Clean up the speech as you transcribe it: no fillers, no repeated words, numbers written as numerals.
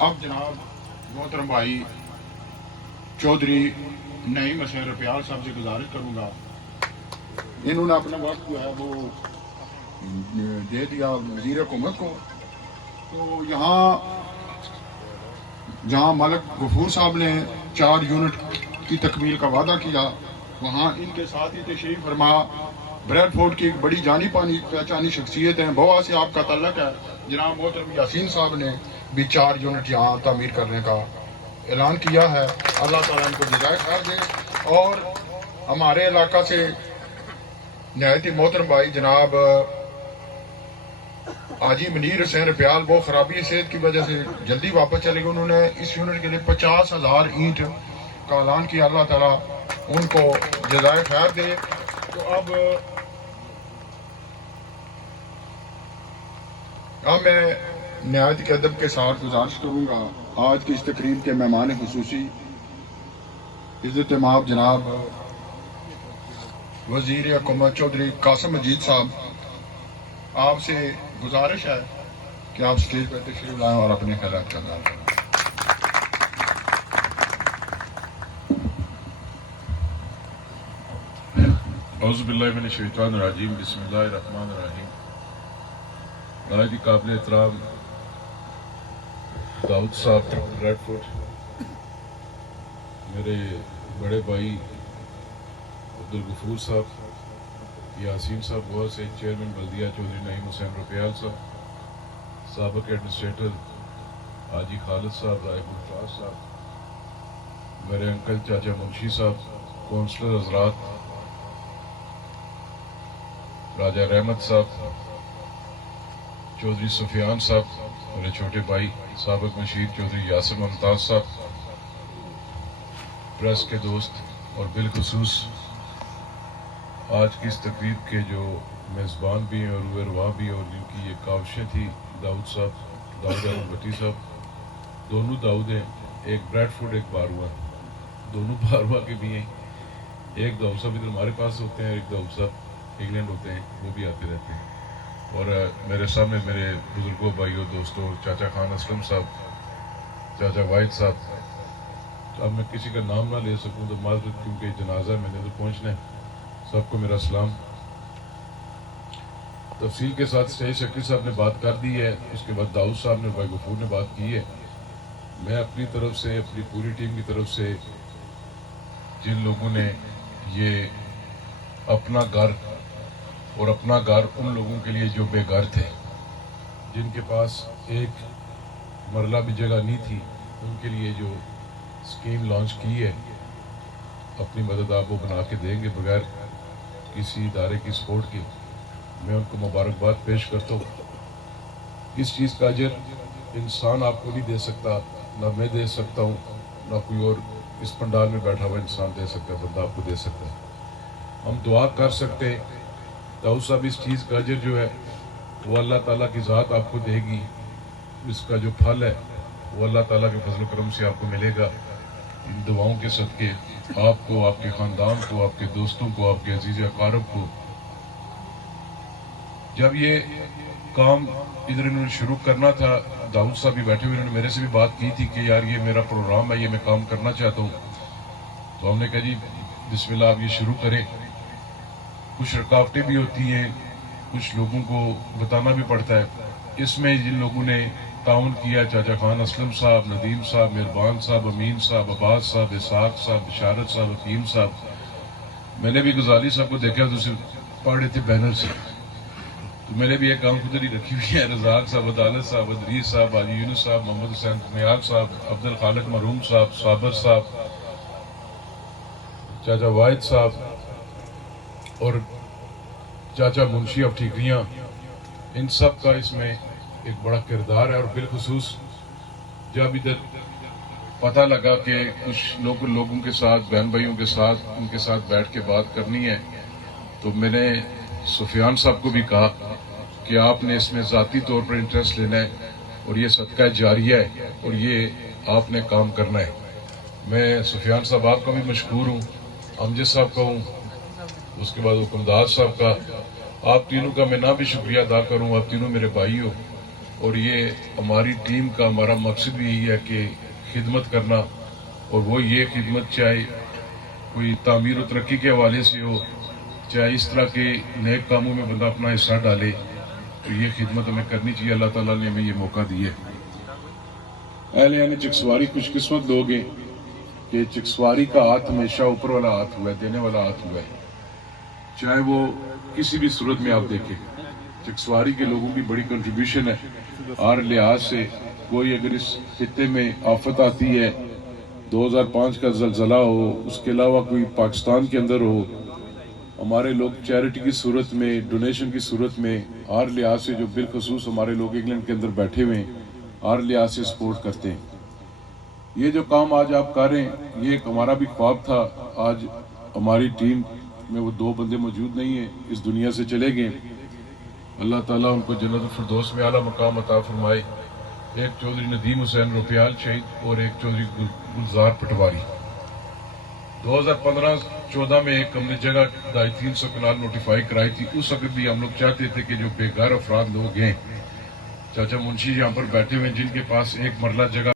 اب جناب محترم بھائی چودھری نعیم حسین رفیال صاحب سے گزارش کروں گا، انہوں نے اپنا وقت جو ہے وہ دے دیا وزیر حکومت کو، تو یہاں جہاں ملک غفور صاحب نے 4 یونٹ کی تکمیل کا وعدہ کیا، وہاں ان کے ساتھ ہی تشریف فرما بریڈ فورڈ کی ایک بڑی جانی پہچانی شخصیت ہیں، بوا سے آپ کا تعلق ہے، جناب محترم یاسین صاحب نے بھی 4 یونٹ یہاں تعمیر کرنے کا اعلان کیا ہے۔ اللہ تعالیٰ ان کو جزائے خیر دے۔ اور ہمارے علاقہ سے نہایت ہی محترم بھائی جناب حاجی منیر حسین رفیال وہ خرابی صحت کی وجہ سے جلدی واپس چلے گئے، انہوں نے اس یونٹ کے لیے 50,000 اینٹ کا اعلان کیا، اللہ تعالیٰ ان کو جزائے خیر دے۔ تو اب میں نہایت کے ادب کے ساتھ گزارش کروں گا آج کی اس تقریب کے مہمان خصوصی عزت مآب جناب وزیر حکومت چودھری قاسم مجید صاحب، آپ سے گزارش ہے کہ آپ سٹیج پر تشریف لائیں اور اپنے خیالات کا اظہار کریں۔ اعوذ باللہ من الشیطان الرجیم، بسم اللہ الرحمن الرحیم۔ نہایت ہی قابل احترام داؤد صاحب ریڈ فورٹ، میرے بڑے بھائی عبدالغفور صاحب، یاسین صاحب گوا سے چیئرمین بلدیہ چودھری نعیم حسین رفیال صاحب، سابق ایڈمنسٹریٹر حاجی خالد صاحب، رائے ممتاز صاحب، میرے انکل چاچا منشی صاحب، کونسلر حضرات، راجہ رحمت صاحب، چودھری سفیان صاحب، میرے چھوٹے بھائی سابق مشیر چودھری یاسر ممتاز صاحب، پریس کے دوست، اور بالخصوص آج کی اس تقریب کے جو میزبان بھی ہیں اور روح رواں بھی ہیں، اور جن کی یہ کاوشیں تھی، داؤد صاحب، داؤد احمد بٹی صاحب، دونوں داؤد ہیں، ایک بریڈ فورڈ ایک باروا ہے، دونوں باروا کے بھی ہیں، ایک داؤد صاحب ادھر ہمارے پاس ہوتے ہیں، ایک داؤد صاحب انگلینڈ ہوتے ہیں، وہ بھی آتے رہتے ہیں۔ اور میرے سامنے میرے بزرگوں، بھائیوں، دوستوں، چاچا خان اسلم صاحب، چاچا واحد صاحب، تو اب میں کسی کا نام نہ لے سکوں تو معذرت، کیونکہ جنازہ میں نے تو پہنچنا ہے۔ سب کو میرا سلام۔ تفصیل کے ساتھ سٹیج سیکرٹری صاحب نے بات کر دی ہے، اس کے بعد داؤد صاحب نے، بھائی غفور نے بات کی ہے۔ میں اپنی طرف سے، اپنی پوری ٹیم کی طرف سے، جن لوگوں نے یہ اپنا گھر، اور اپنا گھر ان لوگوں کے لیے جو بے گھر تھے، جن کے پاس ایک مرلہ بھی جگہ نہیں تھی، ان کے لیے جو اسکیم لانچ کی ہے، اپنی مدد آپ وہ بنا کے دیں گے بغیر کسی ادارے کی سپورٹ کے، میں ان کو مبارکباد پیش کرتا ہوں۔ اس چیز کا اجر انسان آپ کو نہیں دے سکتا، نہ میں دے سکتا ہوں، نہ کوئی اور اس پنڈال میں بیٹھا ہوا انسان دے سکتا ہے، بندہ آپ کو دے سکتا ہے۔ ہم دعا کر سکتے ہیں، داؤد صاحب اس چیز کا اجر جو ہے وہ اللہ تعالیٰ کی ذات آپ کو دے گی، اس کا جو پھل ہے وہ اللہ تعالیٰ کے فضل و کرم سے آپ کو ملے گا۔ ان دعاؤں کے صدقے آپ کو، آپ کے خاندان کو، آپ کے دوستوں کو، آپ کے عزیز اقارب کو، جب یہ کام ادھر انہوں نے شروع کرنا تھا، داؤد صاحب بھی بیٹھے ہوئے، انہوں نے میرے سے بھی بات کی تھی کہ یار یہ میرا پروگرام ہے، یہ میں کام کرنا چاہتا ہوں، تو ہم نے کہا جی بسم اللہ آپ یہ شروع کریں۔ کچھ رکاوٹیں بھی ہوتی ہیں، کچھ لوگوں کو بتانا بھی پڑتا ہے۔ اس میں جن لوگوں نے تعاون کیا، چاچا خان اسلم صاحب، ندیم صاحب، مہربان صاحب، امین صاحب، عباس صاحب، اسحاق صاحب، بشارت صاحب، حکیم صاحب، میں نے بھی غزالی صاحب کو دیکھا تو اسے پڑھ رہے تھے بینر سے، تو میں نے بھی ایک کام خود ہی رکھی ہوئی ہے، رزاق صاحب، عدالت صاحب، ادریس صاحب، حاجی یونس صاحب، محمد حسین میاق صاحب، عبد الخالق مرحوم صاحب، صابر صاحب، چاچا واحد صاحب، اور چاچا منشی آف ٹھیکریاں، ان سب کا اس میں ایک بڑا کردار ہے۔ اور بالخصوص جب ادھر پتہ لگا کہ کچھ لوگوں کے ساتھ، بہن بھائیوں کے ساتھ، ان کے ساتھ بیٹھ کے بات کرنی ہے، تو میں نے سفیان صاحب کو بھی کہا کہ آپ نے اس میں ذاتی طور پر انٹرسٹ لینا ہے، اور یہ صدقہ جاریہ ہے، اور یہ آپ نے کام کرنا ہے۔ میں سفیان صاحب آپ کا بھی مشکور ہوں، امجد صاحب کا ہوں، اس کے بعد حکمدار صاحب کا، آپ تینوں کا میں نہ بھی شکریہ ادا کروں، آپ تینوں میرے بھائی ہو، اور یہ ہماری ٹیم کا ہمارا مقصد بھی یہی ہے کہ خدمت کرنا، اور وہ یہ خدمت چاہے کوئی تعمیر و ترقی کے حوالے سے ہو، چاہے اس طرح کے نیک کاموں میں بندہ اپنا حصہ ڈالے، تو یہ خدمت ہمیں کرنی چاہیے۔ اللہ تعالیٰ نے ہمیں یہ موقع دیا ہے۔ اہل یعنی چکسواری خوش قسمت لوگ ہیں کہ چکسواری کا ہاتھ ہمیشہ اوپر والا ہاتھ ہوا ہے، دینے والا ہاتھ ہوا ہے، چاہے وہ کسی بھی صورت میں آپ دیکھیں۔ چکسواری کے لوگوں کی بڑی کنٹریبیوشن ہے ہر لحاظ سے۔ کوئی اگر اس خطے میں آفت آتی ہے، 2005 کا زلزلہ ہو، اس کے علاوہ کوئی پاکستان کے اندر ہو، ہمارے لوگ چیریٹی کی صورت میں، ڈونیشن کی صورت میں ہر لحاظ سے، جو بالخصوص ہمارے لوگ انگلینڈ کے اندر بیٹھے ہوئے ہیں، ہر لحاظ سے سپورٹ کرتے ہیں۔ یہ جو کام آج آپ کر رہے ہیں، یہ ایک ہمارا بھی خواب تھا۔ آج ہماری ٹیم میں وہ 2 بندے موجود نہیں ہیں، اس دنیا سے چلے گئے۔ اللہ تعالیٰ ان کو جنت الفردوس میں اعلیٰ مقام عطا فرمائے۔ ایک چودھری ندیم حسین روپیال شہید اور ایک چودھری گلزار پٹواری۔ 2015-14 میں ایک ہم نے جگہ 350 کنال نوٹیفائی کرائی تھی۔ اس وقت بھی ہم لوگ چاہتے تھے کہ جو بے گھر افراد لوگ ہیں، چاچا منشی یہاں پر بیٹھے ہوئے ہیں، جن کے پاس ایک مرلہ جگہ